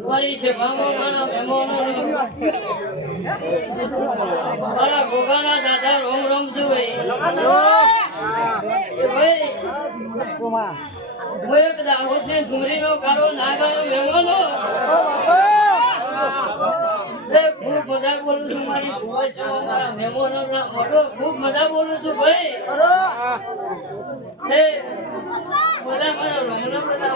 વાળી છે મામો માનો મહેમાનો મારા ગોગાના દાદા રોમ રોમ છું ભાઈ હું એક દાહોદ ને ઝુમરીનો કારો ના ગયો મહેમાનો ખૂબ મજા બોલું છું મારી ભૂવા છો મારા મહેમાનો ના મોટો ખૂબ મજા બોલું છું ભાઈ બધા મારા રોમના બધા